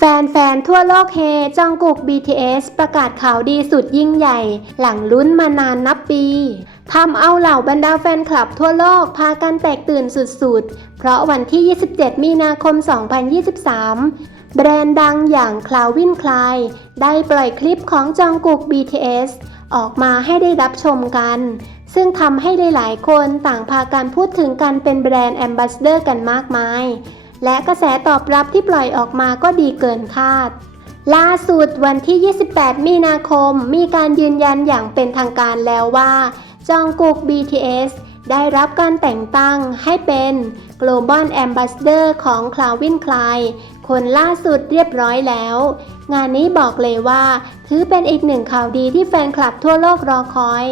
แฟนๆ ทั่วโลกเฮจองกุก BTS ประกาศข่าวดีสุดยิ่งใหญ่ หลังลุ้นมานานนับปีทำเอาเหล่าบรรดาแฟนคลับทั่วโลกพากันแตกตื่นสุดๆ เพราะวันที่ 27 มีนาคม 2023 แบรนด์ดังอย่างคลาวินคลายได้ปล่อยคลิปของจองกุก BTS ออกมาให้ได้รับชมกัน ซึ่งทำให้หลายๆ คนต่างพากันพูดถึงกันเป็นแบรนด์แอมบาสเดอร์กันมากมาย และกระแสตอบรับที่ปล่อยออกมาก็ดีเกินคาด ล่าสุดวันที่ 28 มีนาคม มีการยืนยันอย่างเป็นทางการแล้วว่า จองกุก BTS ได้รับการแต่งตั้งให้เป็น Global Ambassador ของ c l a v i n Klein คนล่าสุดเรียบร้อยแล้ว งานนี้บอกเลยว่า ถือเป็นอีกหนึ่งข่าวดีที่แฟนคลับทั่วโลกรอคอย